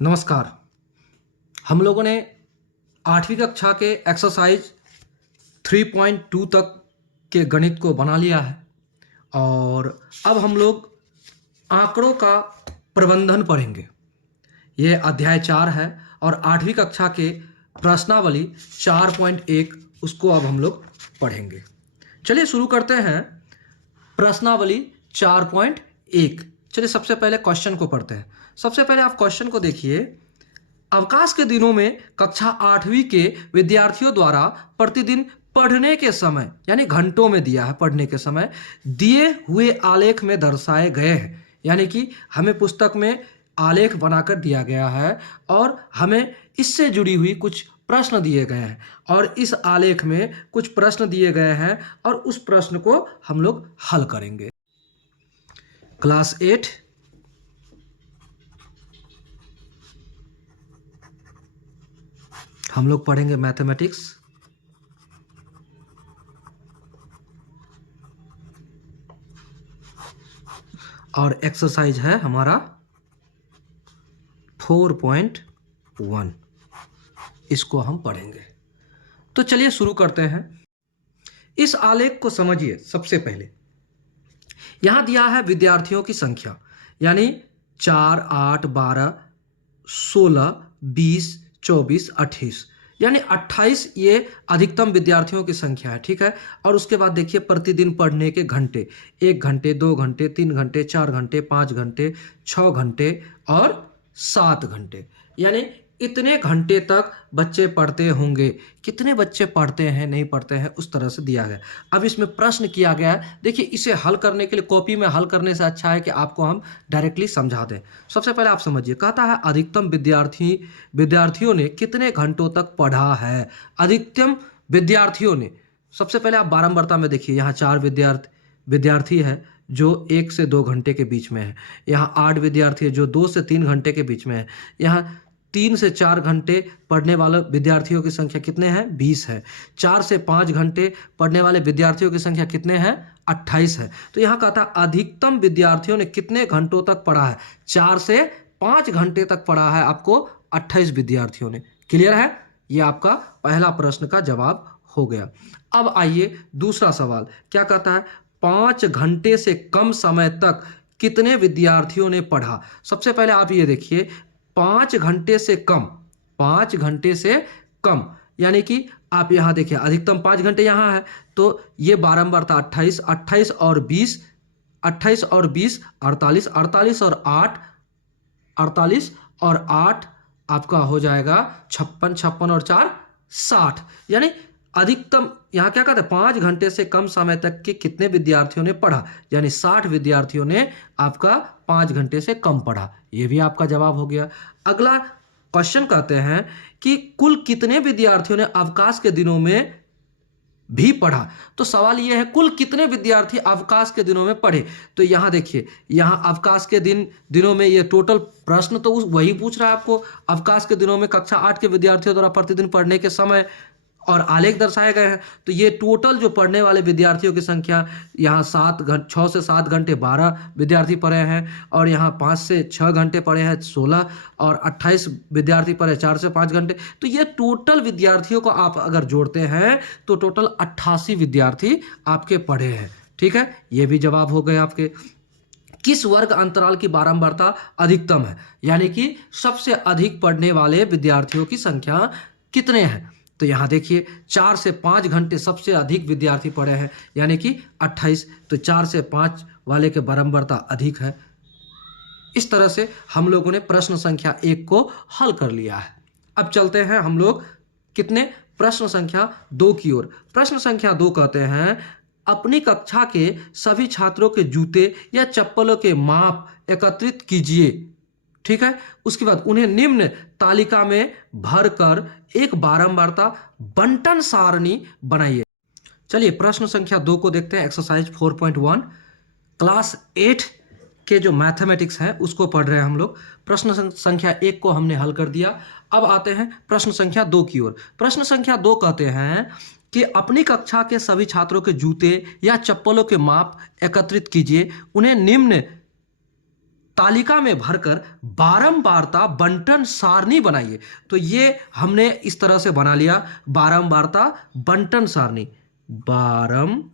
नमस्कार। हम लोगों ने 8वीं कक्षा के एक्सरसाइज 3.2 तक के गणित को बना लिया है और अब हम लोग आंकड़ों का प्रबंधन पढ़ेंगे। यह अध्याय 4 है और 8वीं कक्षा के प्रश्नावली 4.1 उसको अब हम लोग पढ़ेंगे। चलिए शुरू करते हैं प्रश्नावली 4.1। चलिए सबसे पहले क्वेश्चन को पढ़ते हैं। सबसे पहले आप क्वेश्चन को देखिए। अवकाश के दिनों में कक्षा 8वीं के विद्यार्थियों द्वारा प्रतिदिन पढ़ने के समय, यानी घंटों में दिया है, पढ़ने के समय दिए हुए आलेख में दर्शाए गए हैं। यानी कि हमें पुस्तक में आलेख बनाकर दिया गया है और हमें इससे जुड़ी हुई कुछ प्रश्न दिए गए हैं और इस आलेख में कुछ प्रश्न दिए गए हैं और उस प्रश्न को हम लोग हल करेंगे। क्लास 8 हम लोग पढ़ेंगे मैथमेटिक्स और एक्सरसाइज है हमारा 4.1, इसको हम पढ़ेंगे। तो चलिए शुरू करते हैं। इस आलेख को समझिए। सबसे पहले यहां दिया है विद्यार्थियों की संख्या, यानी 4, 8, 12, 16, 20, 24, 28, यानी 28 ये अधिकतम विद्यार्थियों की संख्या है। ठीक है। और उसके बाद देखिए प्रतिदिन पढ़ने के घंटे, 1 घंटे, 2 घंटे, 3 घंटे, 4 घंटे, 5 घंटे, 6 घंटे और 7 घंटे, यानी इतने घंटे तक बच्चे पढ़ते होंगे। कितने बच्चे पढ़ते हैं नहीं पढ़ते हैं उस तरह से दिया गया। अब इसमें प्रश्न किया गया है। देखिए इसे हल करने के लिए कॉपी में हल करने से अच्छा है कि आपको हम डायरेक्टली समझा दें। सबसे पहले आप समझिए। कहता है अधिकतम विद्यार्थियों ने कितने घंटों तक पढ़ा है। अधिकतम विद्यार्थियों ने, सबसे पहले आप बारंबारता में देखिए। यहाँ 4 विद्यार्थी है जो 1 से 2 घंटे के बीच में है। यहाँ 8 विद्यार्थी है जो 2 से 3 घंटे के बीच में है। यहाँ 3 से 4 घंटे पढ़ने वाले विद्यार्थियों की संख्या कितने हैं? 20 है। 4 से 5 घंटे पढ़ने वाले विद्यार्थियों की संख्या कितने हैं? 28 है। तो यहाँ कहता है अधिकतम विद्यार्थियों ने कितने घंटों तक पढ़ा है? 4 से 5 घंटे तक पढ़ा है आपको 28 विद्यार्थियों ने। क्लियर है? ये आपका पहला प्रश्न का जवाब हो गया। अब आइए दूसरा सवाल। क्या कहता है? 5 घंटे से कम समय तक कितने विद्यार्थियों ने पढ़ा? सबसे पहले आप ये देखिए 5 घंटे से कम, 5 घंटे से कम, यानी कि आप यहां देखिए अधिकतम 5 घंटे यहां है तो ये बारंबारता 28, 28 और 20, 28 और 20 48, 48 और 8, 48 और 8 आपका हो जाएगा 56, 56 और 4 60, यानी अधिकतम यहाँ क्या कहते हैं 5 घंटे से कम समय तक के कितने विद्यार्थियों ने पढ़ा, यानी 60 विद्यार्थियों ने आपका 5 घंटे से कम पढ़ा। ये भी आपका जवाब हो गया। अगला क्वेश्चन कहते हैं कि कुल कितने विद्यार्थियों ने अवकाश के दिनों में भी पढ़ा। तो सवाल यह है कुल कितने विद्यार्थी अवकाश के दिनों में पढ़े। तो यहां देखिए, यहां अवकाश के दिनों में ये टोटल प्रश्न तो वही पूछ रहा है आपको। अवकाश के दिनों में कक्षा 8 के विद्यार्थियों द्वारा प्रतिदिन पढ़ने के समय और आलेख दर्शाए गए हैं। तो ये टोटल जो पढ़ने वाले विद्यार्थियों की संख्या यहाँ 6 से 7 घंटे 12 विद्यार्थी पढ़े हैं और यहाँ 5 से 6 घंटे पढ़े हैं 16 और 28 विद्यार्थी पढ़े 4 से 5 घंटे। तो ये टोटल विद्यार्थियों को आप अगर जोड़ते हैं तो टोटल 88 विद्यार्थी आपके पढ़े हैं। ठीक है, ये भी जवाब हो गए आपके। किस वर्ग अंतराल की बारंबारता अधिकतम है, यानी कि सबसे अधिक पढ़ने वाले विद्यार्थियों की संख्या कितने हैं। तो यहां देखिए 4 से 5 घंटे सबसे अधिक विद्यार्थी पढ़े हैं, यानी कि 28। तो 4 से 5 वाले के बारंबारता अधिक है। इस तरह से हम लोगों ने प्रश्न संख्या 1 को हल कर लिया है। अब चलते हैं हम लोग कितने प्रश्न संख्या 2 की ओर। प्रश्न संख्या 2 कहते हैं अपनी कक्षा के सभी छात्रों के जूते या चप्पलों के माप एकत्रित कीजिए। ठीक है, उसके बाद उन्हें निम्न तालिका में भरकर एक बारंबारता बंटन सारणी बनाइए। चलिए प्रश्न संख्या 2 को देखते हैं। एक्सरसाइज 4.1 क्लास 8 के जो मैथमेटिक्स है उसको पढ़ रहे हैं हम लोग। प्रश्न संख्या 1 को हमने हल कर दिया। अब आते हैं प्रश्न संख्या 2 की ओर। प्रश्न संख्या 2 कहते हैं कि अपनी कक्षा के सभी छात्रों के जूते या चप्पलों के माप एकत्रित कीजिए। उन्हें निम्न तालिका में भरकर बारंबारता बंटन सारणी बनाइए। तो ये हमने इस तरह से बना लिया, बारंबारता बंटन सारणी, बारंबारता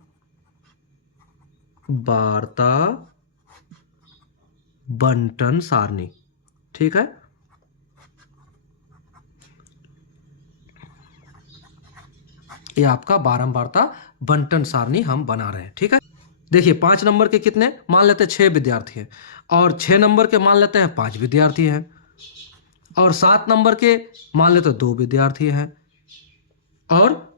बंटन सारणी। ठीक है, ये आपका बारंबारता बंटन सारणी हम बना रहे हैं। ठीक है, देखिए 5 नंबर के कितने मान लेते हैं, 6 विद्यार्थी हैं, और 6 नंबर के मान लेते हैं 5 विद्यार्थी हैं, और 7 नंबर के मान लेते हैं 2 विद्यार्थी हैं, और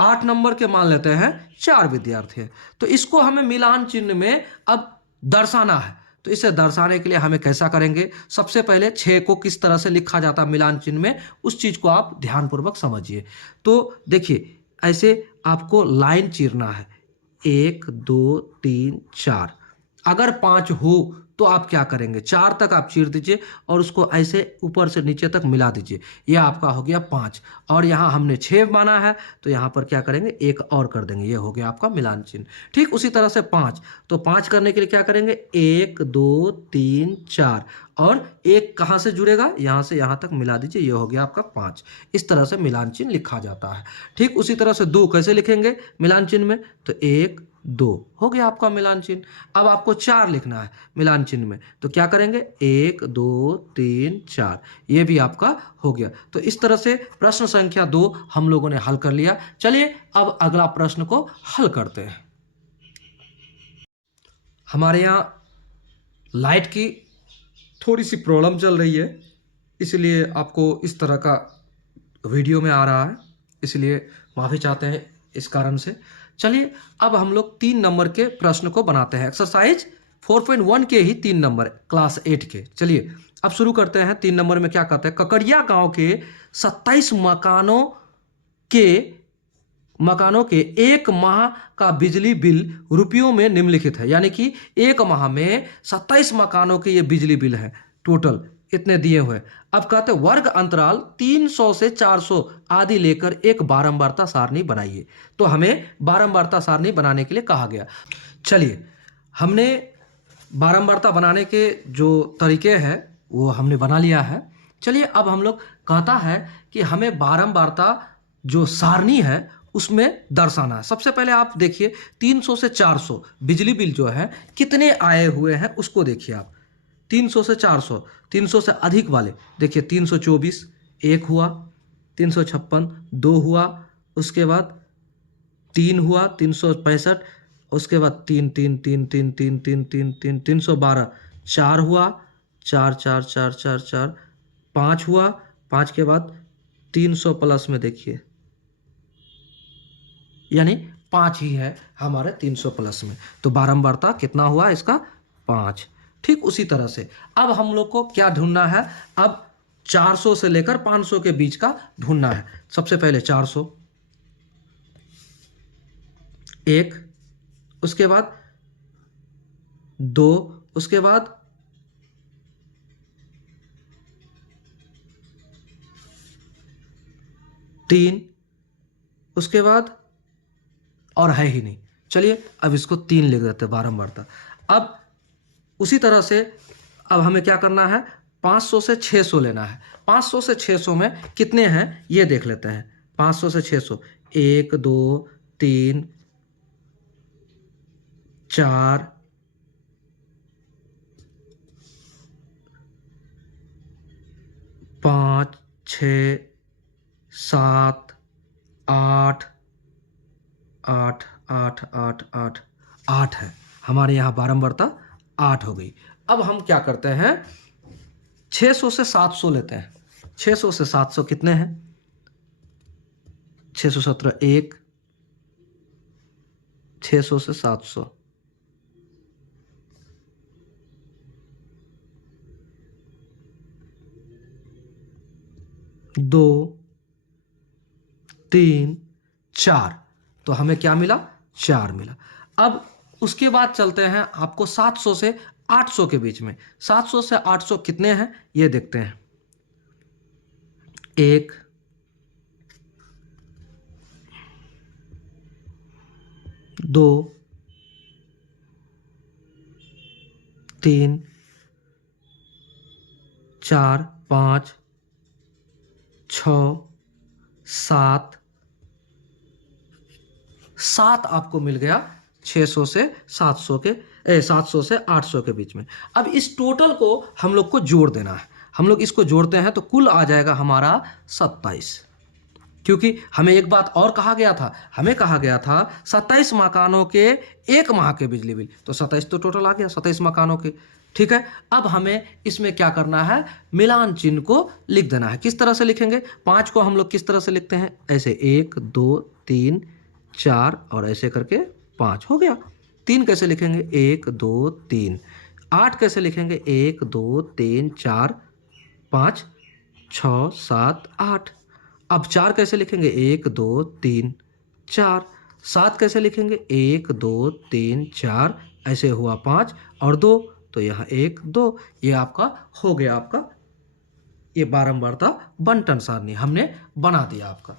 8 नंबर के मान लेते हैं 4 विद्यार्थी हैं। तो इसको हमें मिलान चिन्ह में अब दर्शाना है। तो इसे दर्शाने के लिए हमें कैसा करेंगे, सबसे पहले 6 को किस तरह से लिखा जाता है मिलान चिन्ह में, उस चीज को आप ध्यानपूर्वक समझिए। तो देखिए ऐसे आपको लाइन चीरना है, 1 2 3 4। अगर 5 हो तो आप क्या करेंगे, 4 तक आप चीर दीजिए और उसको ऐसे ऊपर से नीचे तक मिला दीजिए, यह आपका हो गया 5। और यहाँ हमने 6 माना है तो यहाँ पर क्या करेंगे, 1 और कर देंगे, ये हो गया आपका मिलान चिन्ह। ठीक उसी तरह से 5, तो 5 करने के लिए क्या करेंगे, 1 2 3 4, और 1 कहाँ से जुड़ेगा, यहाँ से यहाँ तक मिला दीजिए, ये हो गया आपका 5। इस तरह से मिलान चिन्ह लिखा जाता है। ठीक उसी तरह से 2 कैसे लिखेंगे मिलान चिन्ह में, तो 1 2 हो गया आपका मिलान चिन्ह। अब आपको 4 लिखना है मिलान चिन्ह में, तो क्या करेंगे, 1 2 3 4, ये भी आपका हो गया। तो इस तरह से प्रश्न संख्या 2 हम लोगों ने हल कर लिया। चलिए अब अगला प्रश्न को हल करते हैं। हमारे यहाँ लाइट की थोड़ी सी प्रॉब्लम चल रही है, इसलिए आपको इस तरह का वीडियो में आ रहा है, इसलिए माफ़ी चाहते हैं इस कारण से। चलिए अब हम लोग 3 नंबर के प्रश्न को बनाते हैं, एक्सरसाइज 4.1 के ही 3 नंबर क्लास 8 के। चलिए अब शुरू करते हैं। 3 नंबर में क्या कहते हैं, ककड़िया गांव के 27 मकानों के 1 माह का बिजली बिल रुपयों में निम्नलिखित है। यानी कि 1 माह में 27 मकानों के ये बिजली बिल है, टोटल इतने दिए हुए। अब कहते हैं वर्ग अंतराल 300 से 400 आदि लेकर एक बारंबारता सारणी बनाइए। तो हमें बारंबारता सारणी बनाने के लिए कहा गया। चलिए हमने बारंबारता बनाने के जो तरीके हैं वो हमने बना लिया है। चलिए अब हम लोग कहता है कि हमें बारंबारता जो सारणी है उसमें दर्शाना है। सबसे पहले आप देखिए 300 से 400 बिजली बिल जो है कितने आए हुए हैं उसको देखिए आप। 300 से 400, 300 से अधिक वाले देखिए 324 1 हुआ, 356 2 हुआ, उसके बाद 3 हुआ, 365, उसके बाद 3 3 3 3 3 3 3 3 312 4 हुआ, 4 4 4 4 4 5 हुआ, 5 के बाद 300 प्लस में देखिए, यानी 5 ही है हमारे 300 प्लस में। तो बारंबारता कितना हुआ इसका, 5। ठीक उसी तरह से अब हम लोग को क्या ढूंढना है, अब 400 से लेकर 500 के बीच का ढूंढना है। सबसे पहले 400 1, उसके बाद 2, उसके बाद 3, उसके बाद और है ही नहीं। चलिए अब इसको 3 लिख देते हैं बारंबारता। अब उसी तरह से अब हमें क्या करना है, 500 से 600 लेना है। 500 से 600 में कितने हैं ये देख लेते हैं। 500 से 600 1 2 3 4 5 6 7 8 8 8 8 8 8 है हमारे यहाँ बारंबारता 8 हो गई। अब हम क्या करते हैं, 600 से 700 लेते हैं। 600 से 700 कितने हैं, 617 1, 600 से 700 2 3 4, तो हमें क्या मिला, 4 मिला। अब उसके बाद चलते हैं आपको 700 से 800 के बीच में। 700 से 800 कितने हैं ये देखते हैं। 1 2 3 4 5 6 7 7 आपको मिल गया 600 से 700 के 700 से 800 के बीच में। अब इस टोटल को हम लोग को जोड़ देना है। हम लोग इसको जोड़ते हैं तो कुल आ जाएगा हमारा 27, क्योंकि हमें एक बात और कहा गया था, हमें कहा गया था 27 मकानों के एक माह के बिजली बिल, तो 27 तो टोटल आ गया 27 मकानों के। ठीक है, अब हमें इसमें क्या करना है, मिलान चिन्ह को लिख देना है। किस तरह से लिखेंगे, 5 को हम लोग किस तरह से लिखते हैं, ऐसे 1 2 3 4 और ऐसे करके 5 हो गया। 3 कैसे लिखेंगे, 1 2 3। 8 कैसे लिखेंगे, 1 2 3 4 5 6 7 8। अब 4 कैसे लिखेंगे, 1 2 3 4। 7 कैसे लिखेंगे, 1 2 3 4, ऐसे हुआ 5 और 2, तो यहाँ 1 2। ये आपका हो गया, आपका ये बारंबारता बंटन सारणी हमने बना दिया आपका।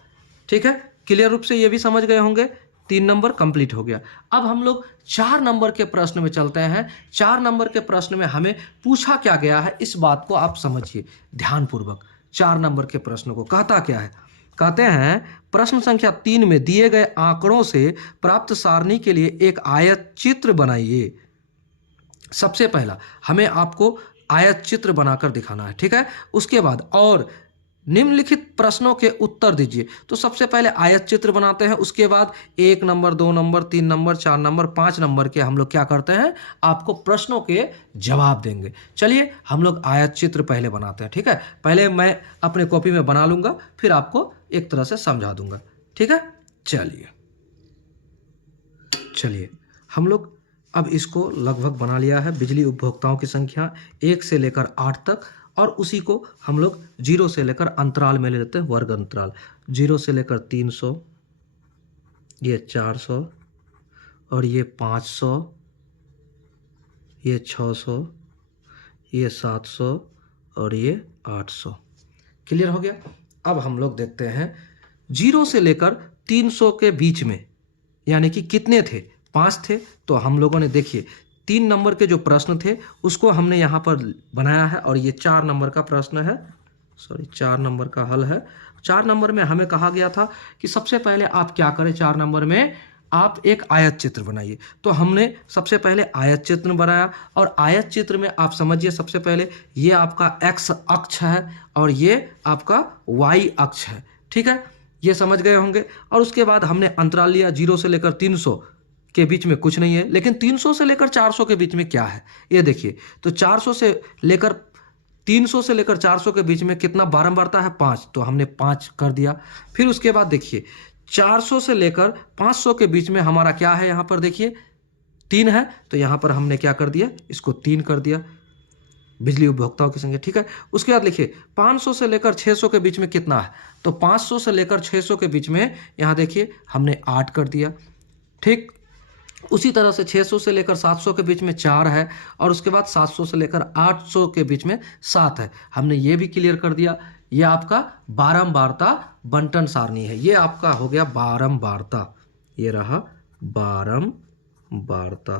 ठीक है, क्लियर रूप से ये भी समझ गए होंगे। 3 नंबर कंप्लीट हो गया। अब हम लोग 4 नंबर के प्रश्न में चलते हैं। 4 नंबर के प्रश्न में हमें पूछा क्या गया है, इस बात को आप समझिए ध्यानपूर्वक। 4 नंबर के प्रश्न को कहता क्या है, कहते हैं प्रश्न संख्या 3 में दिए गए आंकड़ों से प्राप्त सारणी के लिए एक आयत चित्र बनाइए। सबसे पहला हमें आपको आयत चित्र बनाकर दिखाना है। ठीक है, उसके बाद और निम्नलिखित प्रश्नों के उत्तर दीजिए। तो सबसे पहले आयत चित्र बनाते हैं, उसके बाद 1 number 2 number 3 number 4 number 5 number के हम लोग क्या करते हैं, आपको प्रश्नों के जवाब देंगे। चलिए हम लोग आयत चित्र पहले बनाते हैं। ठीक है, पहले मैं अपने कॉपी में बना लूंगा, फिर आपको एक तरह से समझा दूंगा। ठीक है, चलिए हम लोग अब इसको लगभग बना लिया है। बिजली उपभोक्ताओं की संख्या 1 से लेकर 8 तक, और उसी को हम लोग 0 से लेकर अंतराल में ले लेते हैं, वर्ग अंतराल। 0 से लेकर 300, ये 400, और ये 500, ये 600, ये 700 और ये 800। क्लियर हो गया। अब हम लोग देखते हैं 0 से लेकर 300 के बीच में यानी कि कितने थे, 5 थे। तो हम लोगों ने देखिए 3 नंबर के जो प्रश्न थे उसको हमने यहाँ पर बनाया है, और ये 4 नंबर का प्रश्न है, 4 नंबर का हल है। 4 नंबर में हमें कहा गया था कि सबसे पहले आप क्या करें, 4 नंबर में आप एक आयत चित्र बनाइए। तो हमने सबसे पहले आयत चित्र बनाया, और आयत चित्र में आप समझिए सबसे पहले ये आपका x अक्ष है और ये आपका y अक्ष है। ठीक है, ये समझ गए होंगे। और उसके बाद हमने अंतराल लिया, 0 से लेकर 300 के बीच में कुछ नहीं है, लेकिन 300 से लेकर 400 के बीच में क्या है, ये देखिए। तो 400 से लेकर 300 से लेकर 400 के बीच में कितना बारंबारता है, 5, तो हमने 5 कर दिया। फिर उसके बाद देखिए 400 से लेकर 500 के बीच में हमारा क्या है, यहाँ पर देखिए 3 है, तो यहाँ पर हमने क्या कर दिया, इसको 3 कर दिया, बिजली उपभोक्ताओं की संख्या। ठीक है, उसके बाद लिखिए 500 से लेकर 600 के बीच में कितना है, तो 500 से लेकर 600 के बीच में यहाँ देखिए हमने 8 कर दिया। ठीक, उसी तरह से 600 से लेकर 700 के बीच में 4 है, और उसके बाद 700 से लेकर 800 के बीच में 7 है। हमने ये भी क्लियर कर दिया। ये आपका बारंबारता बंटन सारणी है, ये आपका हो गया बारंबारता, ये रहा बारंबारता।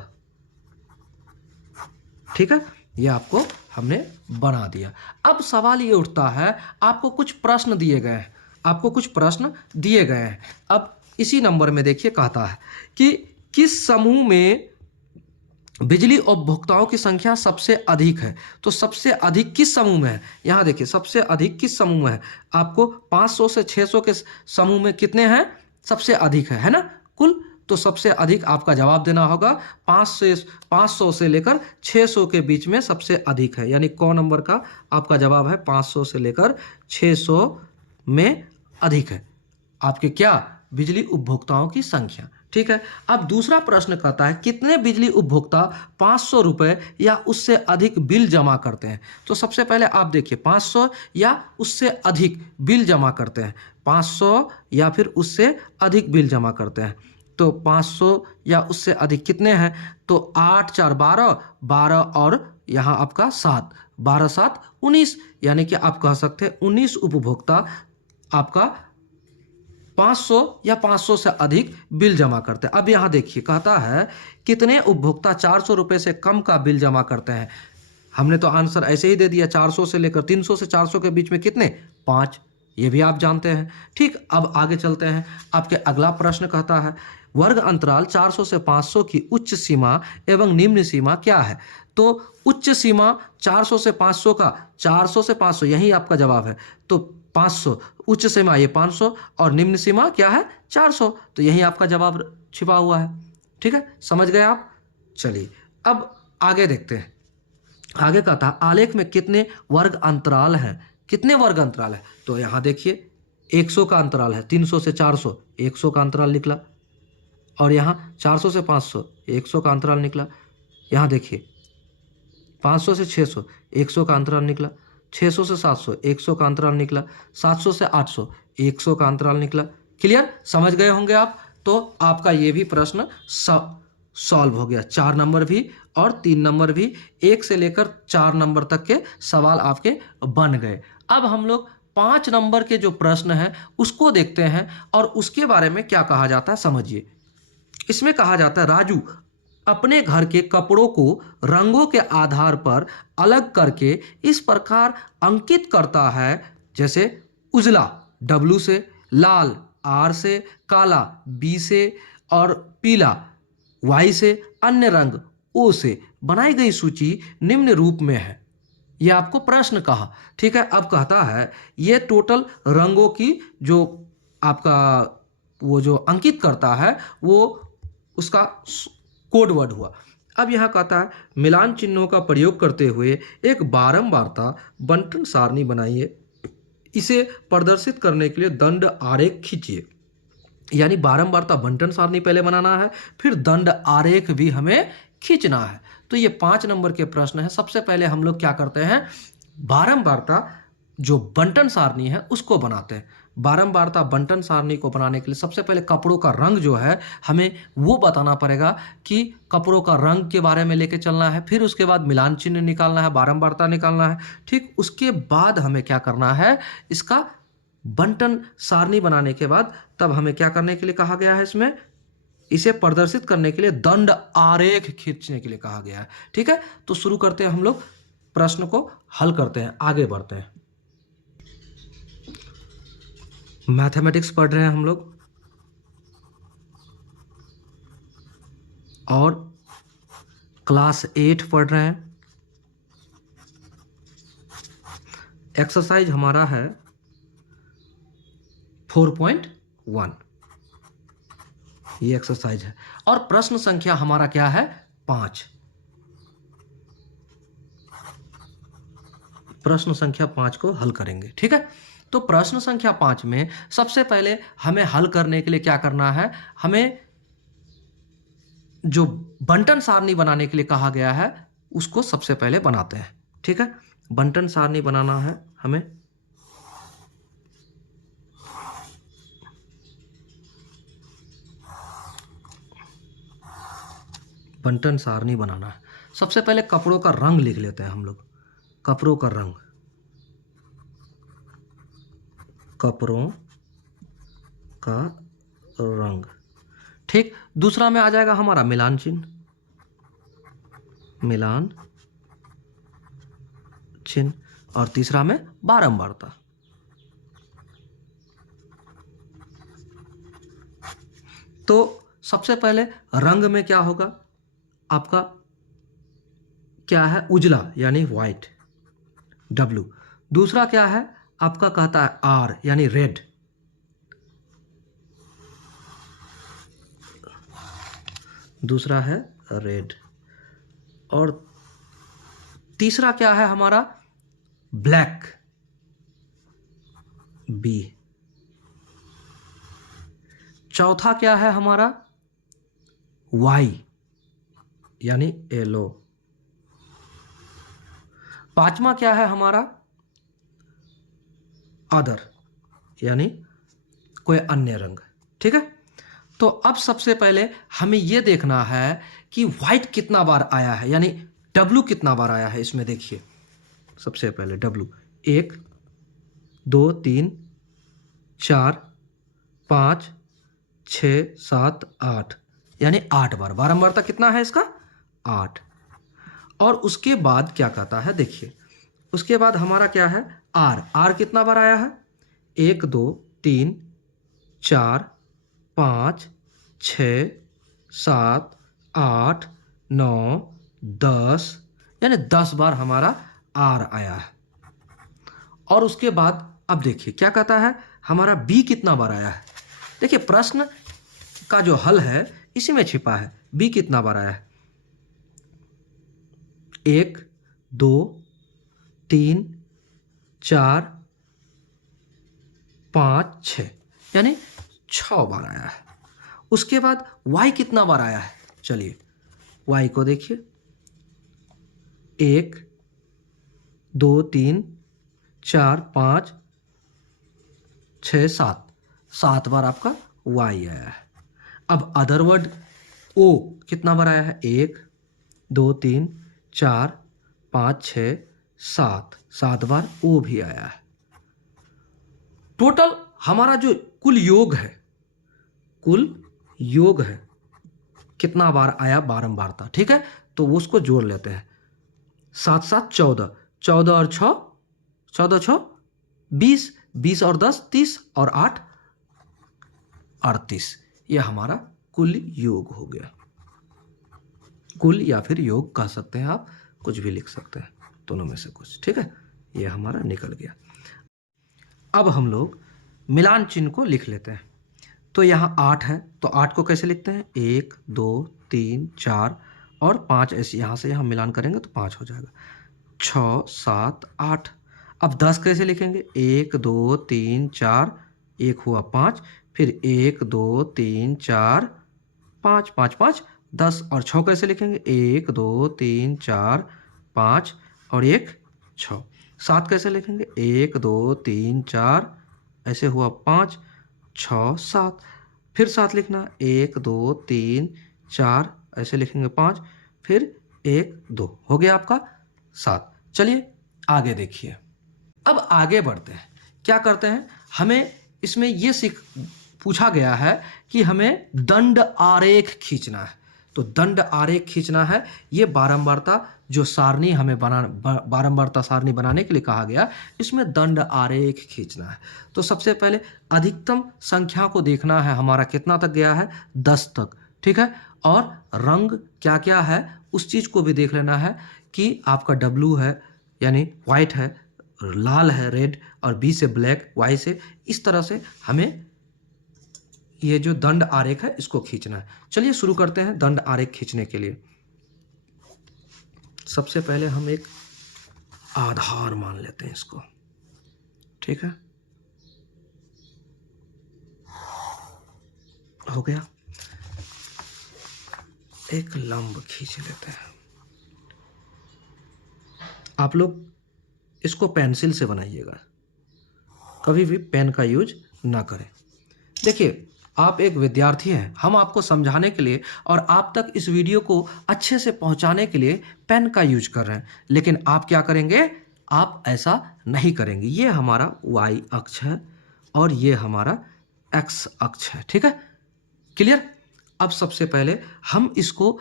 ठीक है, ये आपको हमने बना दिया। अब सवाल ये उठता है, आपको कुछ प्रश्न दिए गए हैं, आपको कुछ प्रश्न दिए गए हैं। अब इसी नंबर में देखिए कहता है कि किस समूह में बिजली उपभोक्ताओं की संख्या सबसे अधिक है। तो सबसे अधिक किस समूह में है, यहाँ देखिए सबसे अधिक किस समूह में है, आपको 500 से 600 के समूह में कितने हैं, सबसे अधिक है ना कुल। तो सबसे अधिक आपका जवाब देना होगा 500 से लेकर 600 के बीच में सबसे अधिक है, यानी क नंबर का आपका जवाब है 500 से लेकर 600 में अधिक है आपके क्या, बिजली उपभोक्ताओं की संख्या। ठीक है, अब दूसरा प्रश्न कहता है कितने बिजली उपभोक्ता 500 रुपये या उससे अधिक बिल जमा करते हैं। तो सबसे पहले आप देखिए 500 या उससे अधिक बिल जमा करते हैं, 500 या फिर उससे अधिक बिल जमा करते हैं। तो 500 या उससे अधिक कितने हैं, तो 8 4 12, 12 और यहाँ आपका 7, 12 7 19, यानी कि आप कह सकते हैं 19 उपभोक्ता आपका 500 या 500 से अधिक बिल जमा करते हैं। अब यहाँ देखिए कहता है कितने उपभोक्ता 400 रुपये से कम का बिल जमा करते हैं। हमने तो आंसर ऐसे ही दे दिया, 400 से लेकर 300 से 400 के बीच में कितने, 5, ये भी आप जानते हैं। ठीक, अब आगे चलते हैं। आपके अगला प्रश्न कहता है वर्ग अंतराल 400 से 500 की उच्च सीमा एवं निम्न सीमा क्या है। तो उच्च सीमा 400 से 500 का, 400 से 500 यही आपका जवाब है। तो 500 उच्च सीमा ये 500 और निम्न सीमा क्या है 400, तो यही आपका जवाब छिपा हुआ है। ठीक है, समझ गए आप। चलिए अब आगे देखते हैं। आगे कहता है आलेख में कितने वर्ग अंतराल हैं, कितने वर्ग अंतराल है। तो यहाँ देखिए 100 का अंतराल है, 300 से 400 100 का अंतराल निकला, और यहाँ 400 से 500 100 का अंतराल निकला। यहाँ देखिए 500 से 600 100 का अंतराल निकला, 600 से 700 100 का अंतराल निकला, 700 से 800 100 का अंतराल निकला। क्लियर, समझ गए होंगे आप। तो आपका ये भी प्रश्न सॉल्व हो गया, 4 नंबर भी और 3 नंबर भी, 1 से लेकर 4 नंबर तक के सवाल आपके बन गए। अब हम लोग 5 नंबर के जो प्रश्न हैं उसको देखते हैं और उसके बारे में क्या कहा जाता है समझिए। इसमें कहा जाता है राजू अपने घर के कपड़ों को रंगों के आधार पर अलग करके इस प्रकार अंकित करता है, जैसे उजला W से, लाल R से, काला B से और पीला Y से, अन्य रंग O से। बनाई गई सूची निम्न रूप में है। यह आपको प्रश्न कहा। ठीक है, अब कहता है ये टोटल रंगों की जो आपका वो जो अंकित करता है वो उसका कोड वर्ड हुआ। अब यहाँ कहता है मिलान चिन्हों का प्रयोग करते हुए एक बारंबारता बंटन सारणी बनाइए, इसे प्रदर्शित करने के लिए दंड आरेख खींचिए। यानी बारंबारता बंटन सारणी पहले बनाना है, फिर दंड आरेख भी हमें खींचना है। तो ये 5 नंबर के प्रश्न है। सबसे पहले हम लोग क्या करते हैं, बारंबारता जो बंटन सारणी है उसको बनाते हैं। बारंबारता बंटन सारणी को बनाने के लिए सबसे पहले कपड़ों का रंग जो है हमें वो बताना पड़ेगा कि कपड़ों का रंग के बारे में लेके चलना है, फिर उसके बाद मिलान चिन्ह निकालना है, बारंबारता निकालना है। ठीक, उसके बाद हमें क्या करना है, इसका बंटन सारणी बनाने के बाद तब हमें क्या करने के लिए कहा गया है, इसमें इसे प्रदर्शित करने के लिए दंड आरेख खींचने के लिए कहा गया है। ठीक है, तो शुरू करते हैं हम लोग, प्रश्न को हल करते हैं, आगे बढ़ते हैं। मैथमेटिक्स पढ़ रहे हैं हम लोग और क्लास 8 पढ़ रहे हैं। एक्सरसाइज हमारा है 4.1, ये एक्सरसाइज है और प्रश्न संख्या हमारा क्या है 5। प्रश्न संख्या 5 को हल करेंगे। ठीक है, तो प्रश्न संख्या 5 में सबसे पहले हमें हल करने के लिए क्या करना है, हमें जो बंटन सारणी बनाने के लिए कहा गया है उसको सबसे पहले बनाते हैं। ठीक है, बंटन सारणी बनाना है हमें। बंटन सारणी बनाना है। सबसे पहले कपड़ों का रंग लिख लेते हैं हम लोग। कपड़ों का रंग, कपड़ों का रंग। ठीक, दूसरा में आ जाएगा हमारा मिलान चिन्ह, मिलान चिन्ह, और तीसरा में बारंबारता। तो सबसे पहले रंग में क्या होगा आपका, क्या है उजला यानी व्हाइट W। दूसरा क्या है आपका, कहता है R यानी रेड। दूसरा है रेड। और तीसरा क्या है हमारा ब्लैक B। चौथा क्या है हमारा Y यानी येलो। पांचवा क्या है हमारा अदर यानी कोई अन्य रंग। ठीक है, तो अब सबसे पहले हमें यह देखना है कि व्हाइट कितना बार आया है, यानी W कितना बार आया है इसमें। देखिए सबसे पहले W 1 2 3 4 5 6 7 8, यानी 8 बार। बारंबारता कितना है इसका? 8। और उसके बाद क्या कहता है देखिए, उसके बाद हमारा क्या है? आर। आर कितना बार आया है? 1 2 3 4 5 6 7 8 9 10, यानी 10 बार हमारा आर आया है। और उसके बाद अब देखिए क्या कहता है, हमारा बी कितना बार आया है। देखिए प्रश्न का जो हल है इसी में छिपा है। बी कितना बार आया है? 1 2 3 4 5 6, यानी 6 बार आया है। उसके बाद y कितना बार आया है? चलिए y को देखिए, 1 2 3 4 5 6 7, 7 बार आपका y आया है। अब अदर वर्ड o कितना बार आया है? 1 2 3 4 5 6 7, 7 बार o भी आया है। टोटल हमारा जो कुल योग है, कुल योग है कितना बार आया बारंबारता, ठीक है, तो उसको जोड़ लेते हैं। 7 7 14, 14 और 6 14 6 20, 20 और 10 30 और 8 38, यह हमारा कुल योग हो गया। कुल या फिर योग कह सकते हैं आप, कुछ भी लिख सकते हैं, दोनों में से कुछ, ठीक है। यह हमारा निकल गया। अब हम लोग मिलान चिन्ह को लिख लेते हैं। तो यहाँ 8 है, तो 8 को कैसे लिखते हैं? 1 2 3 4 और 5, ऐसे यहाँ से यहाँ मिलान करेंगे तो 5 हो जाएगा। 6 7 8। अब 10 कैसे लिखेंगे? 1 2 3 4, 1 हुआ 5, फिर 1 2 3 4 5 5 5 10, और 6 कैसे लिखेंगे? 1 2 3 4 5 और 1 6। 7 कैसे लिखेंगे? 1 2 3 4, ऐसे हुआ 5 6 7, फिर 7 लिखना, 1 2 3 4, ऐसे लिखेंगे 5, फिर 1 2, हो गया आपका 7। चलिए आगे देखिए। अब आगे बढ़ते हैं, क्या करते हैं, हमें इसमें ये पूछा गया है कि हमें दंड आरेख खींचना है। तो दंड आरेख खींचना है, ये बारंबारता जो सारणी हमें बारंबारता सारणी बनाने के लिए कहा गया, इसमें दंड आरेख खींचना है। तो सबसे पहले अधिकतम संख्या को देखना है, हमारा कितना तक गया है? 10 तक, ठीक है। और रंग क्या क्या है उस चीज को भी देख लेना है कि आपका W है यानी व्हाइट है, लाल है रेड, और B से ब्लैक, Y से, इस तरह से हमें ये जो दंड आरेख है इसको खींचना है। चलिए शुरू करते हैं दंड आरेख खींचने के लिए। सबसे पहले हम एक आधार मान लेते हैं इसको, ठीक है, हो गया। एक लंब खींच लेते हैं। आप लोग इसको पेंसिल से बनाइएगा, कभी भी पेन का यूज ना करें। देखिए आप एक विद्यार्थी हैं, हम आपको समझाने के लिए और आप तक इस वीडियो को अच्छे से पहुंचाने के लिए पेन का यूज कर रहे हैं, लेकिन आप क्या करेंगे? आप ऐसा नहीं करेंगे। ये हमारा y अक्ष है और ये हमारा x अक्ष है, ठीक है, क्लियर। अब सबसे पहले हम इसको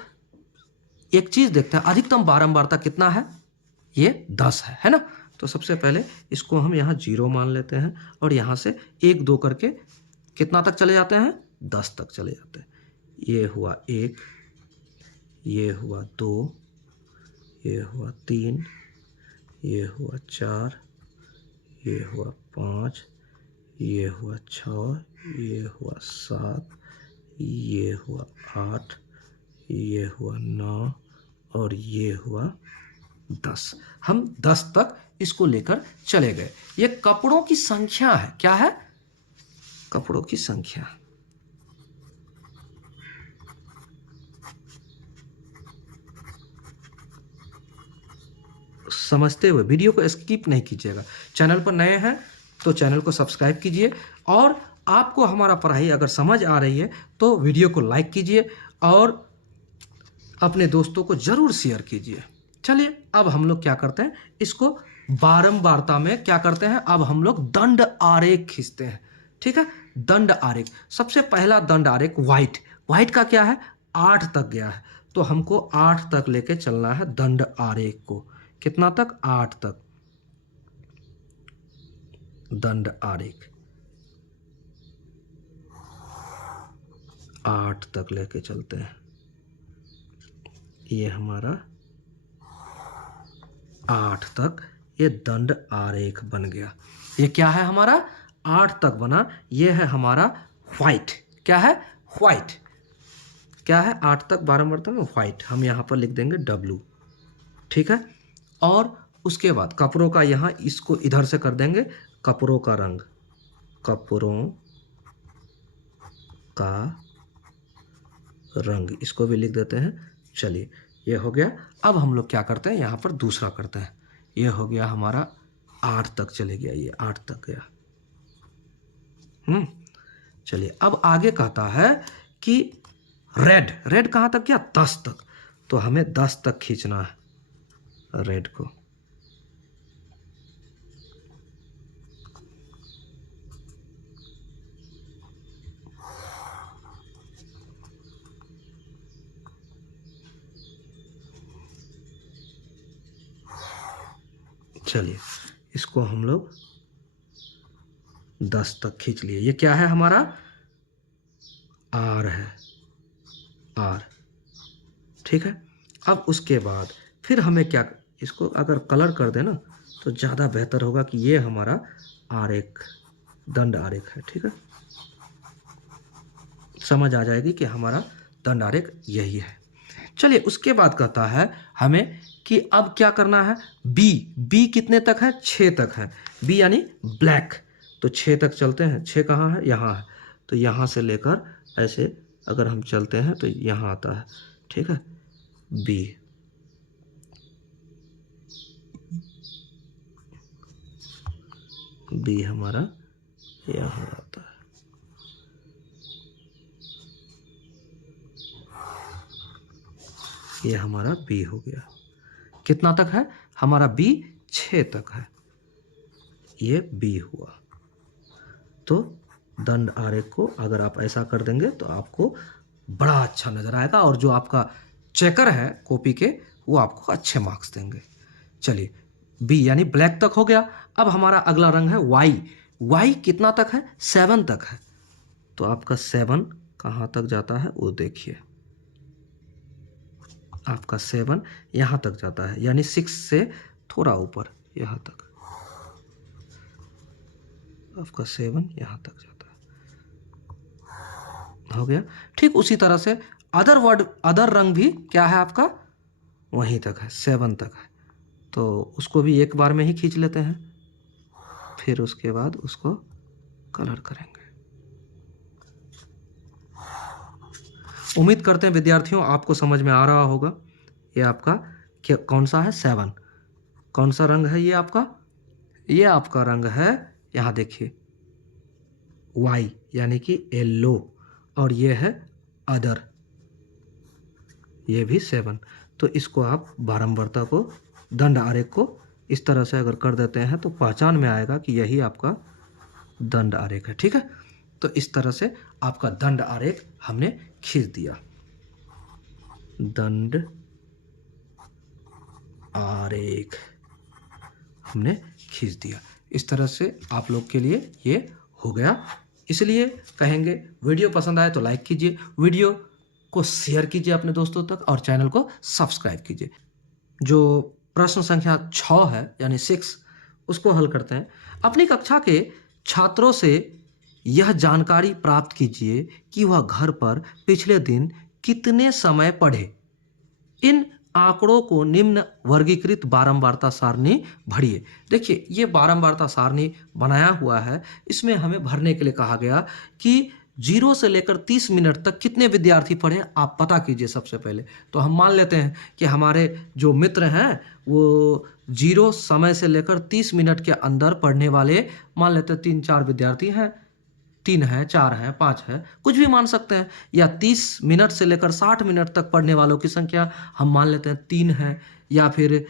एक चीज देखते हैं, अधिकतम बारंबारता कितना है? ये 10 है ना। तो सबसे पहले इसको हम यहाँ 0 मान लेते हैं और यहाँ से 1 2 करके कितना तक चले जाते हैं? 10 तक चले जाते हैं। ये हुआ 1, ये हुआ 2, ये हुआ 3, ये हुआ 4, ये हुआ 5, ये हुआ 6, ये हुआ 7, ये हुआ 8, ये हुआ 9 और ये हुआ 10। हम 10 तक इसको लेकर चले गए। ये कपड़ों की संख्या है। क्या है? कपड़ों की संख्या। समझते हुए वीडियो को स्किप नहीं कीजिएगा। चैनल पर नए हैं तो चैनल को सब्सक्राइब कीजिए, और आपको हमारा पढ़ाई अगर समझ आ रही है तो वीडियो को लाइक कीजिए और अपने दोस्तों को जरूर शेयर कीजिए। चलिए अब हम लोग क्या करते हैं, इसको बारंबारता में क्या करते हैं, अब हम लोग दंड आरेख खींचते हैं। ठीक है। दंड आरेख, सबसे पहला दंड आरेख व्हाइट, व्हाइट का क्या है 8 तक गया है, तो हमको 8 तक लेके चलना है दंड आरेख को। कितना तक 8 तक दंड आरेख, 8 तक लेके चलते हैं। ये हमारा 8 तक ये दंड आरेख बन गया। ये क्या है हमारा 8 तक बना, ये है हमारा व्हाइट। क्या है व्हाइट, क्या है 8 तक बारंबारता में व्हाइट, हम यहाँ पर लिख देंगे W, ठीक है। और उसके बाद कपड़ों का, यहाँ इसको इधर से कर देंगे कपड़ों का रंग, कपड़ों का रंग, इसको भी लिख देते हैं। चलिए ये हो गया। अब हम लोग क्या करते हैं, यहाँ पर दूसरा करते हैं। ये हो गया हमारा 8 तक चले गया, ये 8 तक गया। चलिए अब आगे कहता है कि रेड, रेड कहाँ तक गया 10 तक, तो हमें 10 तक खींचना है रेड को। चलिए इसको हम लोग 10 तक खींच लिए। ये क्या है हमारा आर है, आर, ठीक है। अब उसके बाद फिर हमें क्या, इसको अगर कलर कर देना तो ज़्यादा बेहतर होगा कि ये हमारा आरेख, दंड आरेख है, ठीक है। समझ आ जाएगी कि हमारा दंड आरेख यही है। चलिए उसके बाद कहता है हमें कि अब क्या करना है, बी, बी कितने तक है 6 तक है, बी यानी ब्लैक, तो 6 तक चलते हैं। 6 कहाँ है, यहाँ है, तो यहाँ से लेकर ऐसे अगर हम चलते हैं तो यहाँ आता है, ठीक है। बी, बी हमारा यहाँ आता है, ये हमारा बी हो गया। कितना तक है हमारा बी 6 तक है, ये बी हुआ। तो दंड आरेख को अगर आप ऐसा कर देंगे तो आपको बड़ा अच्छा नजर आएगा, और जो आपका चेकर है कॉपी के वो आपको अच्छे मार्क्स देंगे। चलिए बी यानी ब्लैक तक हो गया। अब हमारा अगला रंग है वाई, वाई कितना तक है 7 तक है, तो आपका 7 कहाँ तक जाता है वो देखिए, आपका 7 यहाँ तक जाता है, यानी 6 से थोड़ा ऊपर यहाँ तक, आपका 7 यहाँ तक जाता है, हो गया। ठीक उसी तरह से अदर वर्ड, अदर रंग भी क्या है आपका वहीं तक है, 7 तक है, तो उसको भी एक बार में ही खींच लेते हैं, फिर उसके बाद उसको कलर करेंगे। उम्मीद करते हैं विद्यार्थियों आपको समझ में आ रहा होगा। ये आपका क्या, कौन सा है 7, कौन सा रंग है ये आपका, ये आपका रंग है यहाँ देखिए वाई यानी कि येलो, और ये है अदर, ये भी 7। तो इसको आप बारंबारता को, दंड आरेख को इस तरह से अगर कर देते हैं तो पहचान में आएगा कि यही आपका दंड आरेख है, ठीक है। तो इस तरह से आपका दंड आरेख हमने खींच दिया, दंड आरेख हमने खींच दिया। इस तरह से आप लोग के लिए ये हो गया। इसलिए कहेंगे वीडियो पसंद आए तो लाइक कीजिए, वीडियो को शेयर कीजिए अपने दोस्तों तक, और चैनल को सब्सक्राइब कीजिए। जो प्रश्न संख्या 6 है यानी 6, उसको हल करते हैं। अपनी कक्षा के छात्रों से यह जानकारी प्राप्त कीजिए कि वह घर पर पिछले दिन कितने समय पढ़े। इन आंकड़ों को निम्न वर्गीकृत बारंबारता सारणी भरिए। देखिए ये बारंबारता सारणी बनाया हुआ है, इसमें हमें भरने के लिए कहा गया कि 0 से लेकर 30 मिनट तक कितने विद्यार्थी पढ़े आप पता कीजिए सबसे पहले। तो हम मान लेते हैं कि हमारे जो मित्र हैं वो 0 समय से लेकर 30 मिनट के अंदर पढ़ने वाले मान लेते हैं 3-4 विद्यार्थी हैं, 3 है, 4 है, 5 है, कुछ भी मान सकते हैं। या 30 मिनट से लेकर 60 मिनट तक पढ़ने वालों की संख्या हम मान लेते हैं 3 है, या फिर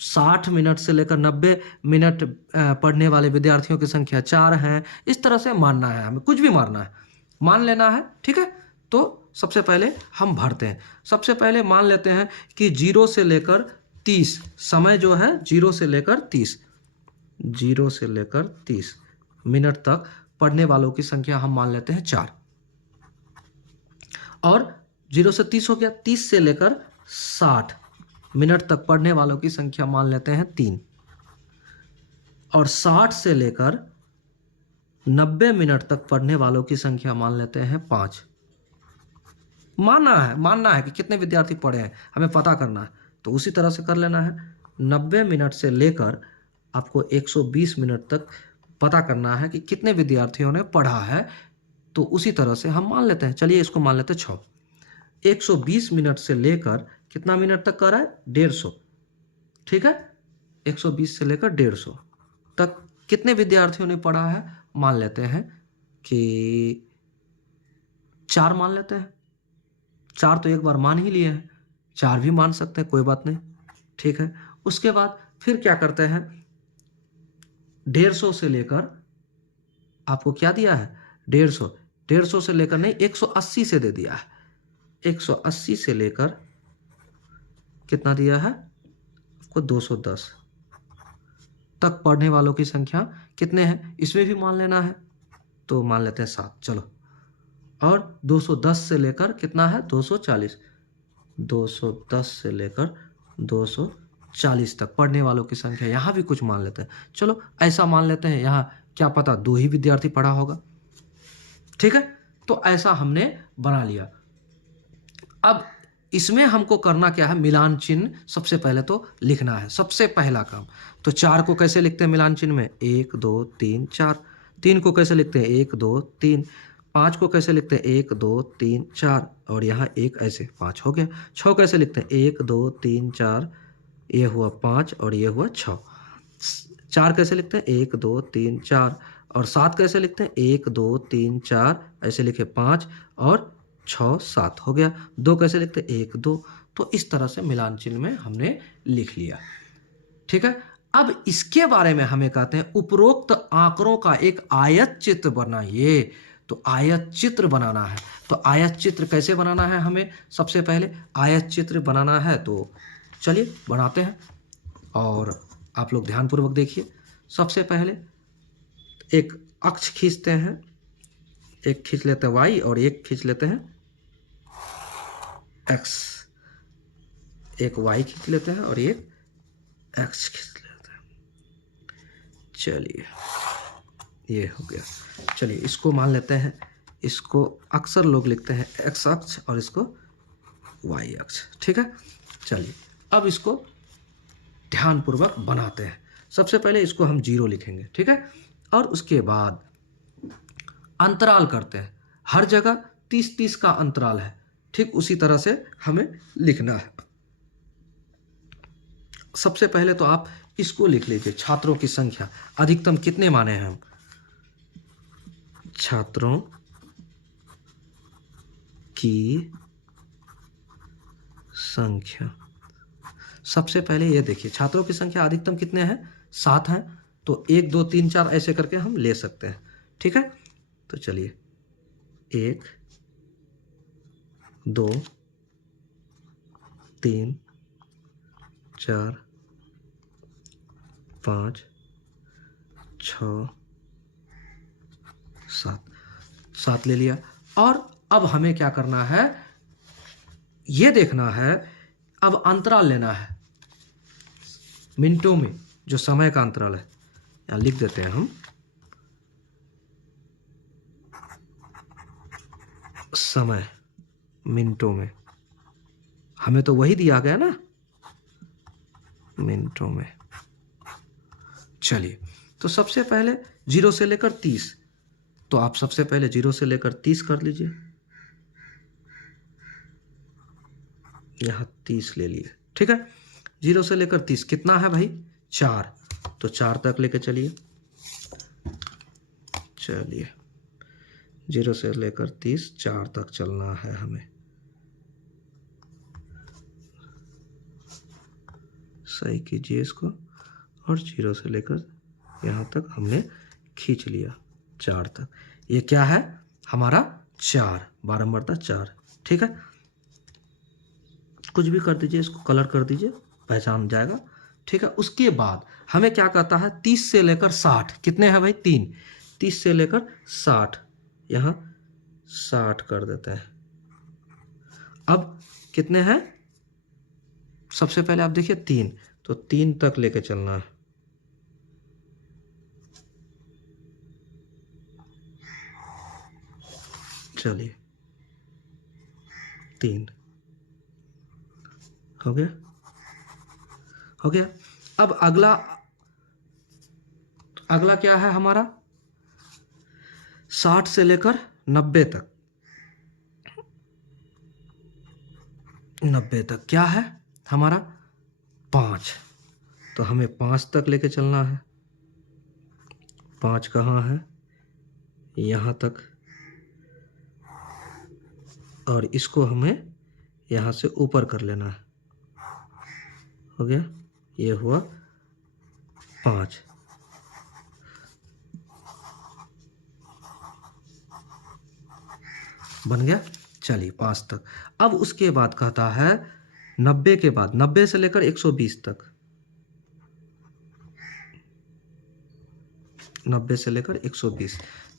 60 मिनट से लेकर 90 मिनट पढ़ने वाले विद्यार्थियों की संख्या 4 है। इस तरह से मानना है, हमें कुछ भी मानना है, मान लेना है। ठीक है, तो सबसे पहले हम भरते हैं। सबसे पहले मान लेते हैं कि 0 से लेकर 30 समय जो है 0 से लेकर 30 मिनट तक पढ़ने वालों की संख्या हम मान लेते हैं 4। और 0 से 30 हो गया, 30 से लेकर 60 मिनट तक पढ़ने वालों की संख्या मान लेते हैं 3। और 60 से लेकर 90 मिनट तक पढ़ने वालों की संख्या मान लेते हैं 5। मानना है कि कितने विद्यार्थी पढ़े हैं, हमें पता करना है, तो उसी तरह से कर लेना है। 90 मिनट से लेकर आपको 120 मिनट तक पता करना है कि कितने विद्यार्थियों ने पढ़ा है, तो उसी तरह से हम मान लेते हैं। चलिए इसको मान लेते हैं 6। 120 मिनट से लेकर कितना मिनट तक कर रहा है, 150। ठीक है, 120 से लेकर 150 तक कितने विद्यार्थियों ने पढ़ा है, मान लेते हैं कि 4 मान लेते हैं। 4 तो एक बार मान ही लिए हैं, 4 भी मान सकते हैं, कोई बात नहीं। ठीक है, उसके बाद फिर क्या करते हैं, 150 से लेकर आपको क्या दिया है, 150 से लेकर नहीं, 180 से दे दिया है। 180 से लेकर कितना दिया है आपको, 210 तक पढ़ने वालों की संख्या कितने हैं, इसमें भी मान लेना है, तो मान लेते हैं 7। चलो, और 210 से लेकर कितना है, 240। 210 से लेकर 240 तक पढ़ने वालों की संख्या, यहाँ भी कुछ मान लेते हैं। चलो ऐसा मान लेते हैं, यहाँ क्या पता 2 ही विद्यार्थी पढ़ा होगा। ठीक है, तो ऐसा हमने बना लिया। अब इसमें हमको करना क्या है, मिलान चिन्ह सबसे पहले तो लिखना है, सबसे पहला काम। तो 4 को कैसे लिखते हैं मिलान चिन्ह में, 1 2 3 4। 3 को कैसे लिखते हैं, 1 2 3। 5 को कैसे लिखते हैं, 1 2 3 4, और यहाँ 1 ऐसे 5 हो गया। 6 कैसे लिखते हैं, 1 2 3 4, ये हुआ 5 और ये हुआ 6। 4 कैसे लिखते हैं, 1 2 3 4, और 7 कैसे लिखते हैं, 1 2 3 4, ऐसे लिखे 5 और 6 7 हो गया। 2 कैसे लिखते हैं, 1 2। तो इस तरह से मिलान चिन्ह में हमने लिख लिया। ठीक है, अब इसके बारे में हमें कहते हैं उपरोक्त आंकड़ों का एक आयत चित्र बनाइए। तो आयत चित्र बनाना है, तो आयत चित्र कैसे बनाना है, हमें सबसे पहले आयत चित्र बनाना है। तो चलिए बनाते हैं, और आप लोग ध्यानपूर्वक देखिए। सबसे पहले एक अक्ष खींचते हैं, एक खींच लेते हैं y और एक खींच लेते हैं x। एक y खींच लेते हैं और एक x खींच लेते हैं। चलिए ये हो गया। चलिए इसको मान लेते हैं, इसको अक्सर लोग लिखते हैं x अक्ष और इसको y अक्ष। ठीक है, चलिए अब इसको ध्यानपूर्वक बनाते हैं। सबसे पहले इसको हम 0 लिखेंगे। ठीक है, और उसके बाद अंतराल करते हैं, हर जगह 30-30 का अंतराल है। ठीक उसी तरह से हमें लिखना है। सबसे पहले तो आप इसको लिख लीजिए, छात्रों की संख्या अधिकतम कितने माने हैं हम, छात्रों की संख्या। सबसे पहले ये देखिए, छात्रों की संख्या अधिकतम कितने हैं, 7 हैं। तो 1 2 3 4 ऐसे करके हम ले सकते हैं। ठीक है, तो चलिए 1 2 3 4 5 6 7 ले लिया। और अब हमें क्या करना है, ये देखना है, अब अंतराल लेना है मिनटों में, जो समय का अंतराल है यहाँ लिख देते हैं हम, समय मिनटों में, हमें तो वही दिया गया ना, मिनटों में। चलिए तो सबसे पहले 0 से लेकर 30, तो आप सबसे पहले 0 से लेकर 30 कर लीजिए, यहां 30 ले लिए। ठीक है, 0 से लेकर 30 कितना है भाई, 4, तो 4 तक लेकर चलिए। चलिए 0 से लेकर 30, 4 तक चलना है हमें। सही कीजिए इसको, और 0 से लेकर यहाँ तक हमने खींच लिया 4 तक। ये क्या है हमारा 4, बारंबारता 4। ठीक है, कुछ भी कर दीजिए, इसको कलर कर दीजिए, पहचान जाएगा। ठीक है, उसके बाद हमें क्या कहता है 30 से लेकर 60, कितने हैं भाई 3, 30 से लेकर 60, यहाँ 60 कर देते हैं। अब कितने हैं, सबसे पहले आप देखिए 3, तो 3 तक लेके चलना है। चलिए 3 हो गया, हो गया। अब अगला क्या है हमारा 60 से लेकर 90 तक, 90 तक क्या है हमारा 5, तो हमें 5 तक लेके चलना है। 5 कहाँ है, यहाँ तक, और इसको हमें यहाँ से ऊपर कर लेना है। हो गया, ये हुआ 5। बन गया, चलिए 5 तक। अब उसके बाद कहता है 90 के बाद, 90 से लेकर 120 तक, 90 से लेकर 120,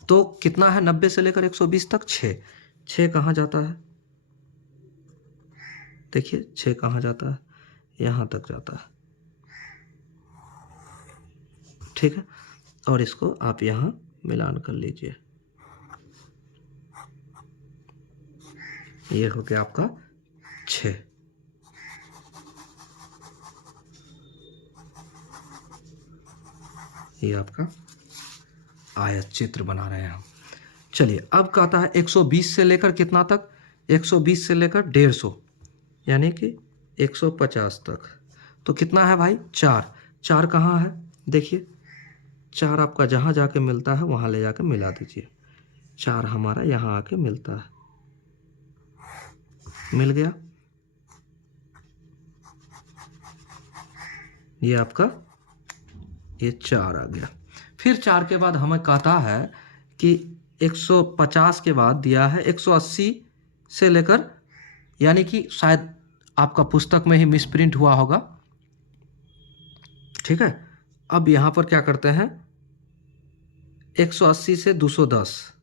तो कितना है 90 से लेकर 120 तक 6, 6 कहाँ जाता है, देखिए 6 कहाँ जाता है, यहाँ तक जाता है। ठीक है, और इसको आप यहाँ मिलान कर लीजिए, ये हो गया आपका 6। ये आपका आयत चित्र बना रहे हैं हम। चलिए अब कहता है 120 से लेकर कितना तक, 120 से लेकर 150, यानी कि 150 तक, तो कितना है भाई 4, 4 कहाँ है, देखिए 4 आपका जहाँ जाके मिलता है वहाँ ले जाके मिला दीजिए। 4 हमारा यहाँ आके मिलता है, मिल गया, ये आपका ये 4 आ गया। फिर 4 के बाद हमें कहता है कि 150 के बाद दिया है 180 से लेकर, यानी कि शायद आपका पुस्तक में ही मिसप्रिंट हुआ होगा। ठीक है, अब यहाँ पर क्या करते हैं 180 से 210,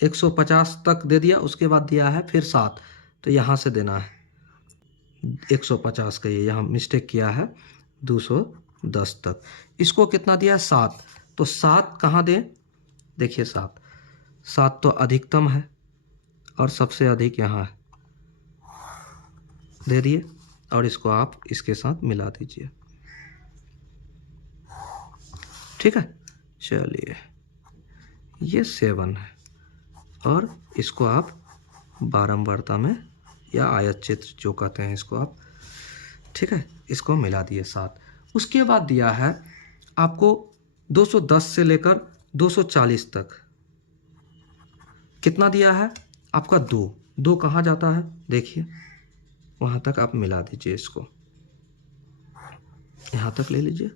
150 तक दे दिया, उसके बाद दिया है फिर 7, तो यहाँ से देना है 150 का, ये यहाँ मिस्टेक किया है 210 तक। इसको कितना दिया है 7, तो 7 कहाँ दें, देखिए 7 तो अधिकतम है और सबसे अधिक यहाँ है, दे दिए, और इसको आप इसके साथ मिला दीजिए। ठीक है, चलिए ये 7 है, और इसको आप बारंबारता में या आयत चित्र जो कहते हैं इसको आप, ठीक है, इसको मिला दिए 7। उसके बाद दिया है आपको 210 से लेकर 240 तक, कितना दिया है आपका 2 कहाँ जाता है, देखिए वहाँ तक आप मिला दीजिए, इसको यहाँ तक ले लीजिए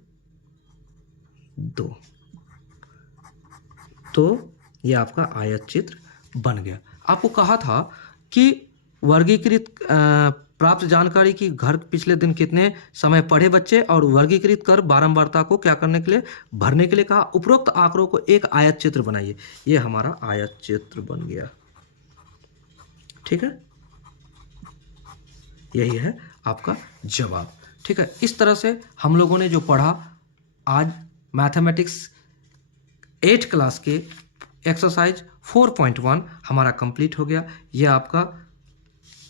2, तो ये आपका आयत चित्र बन गया। आपको कहा था कि वर्गीकृत प्राप्त जानकारी की घर पिछले दिन कितने समय पढ़े बच्चे, और वर्गीकृत कर बारंबारता को क्या करने के लिए, भरने के लिए कहा। उपरोक्त आंकड़ों को एक आयत चित्र बनाइए, ये हमारा आयत चित्र बन गया। ठीक है, यही है आपका जवाब। ठीक है, इस तरह से हम लोगों ने जो पढ़ा आज मैथमेटिक्स 8 क्लास के एक्सरसाइज 4.1 हमारा कंप्लीट हो गया। यह आपका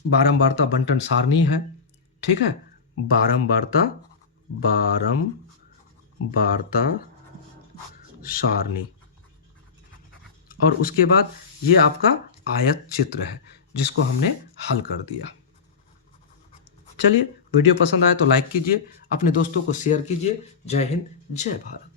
बारंबारता बंटन सारणी है। ठीक है, बारंबारता सारणी, और उसके बाद ये आपका आयत चित्र है जिसको हमने हल कर दिया। चलिए, वीडियो पसंद आए तो लाइक कीजिए, अपने दोस्तों को शेयर कीजिए। जय हिंद, जय भारत।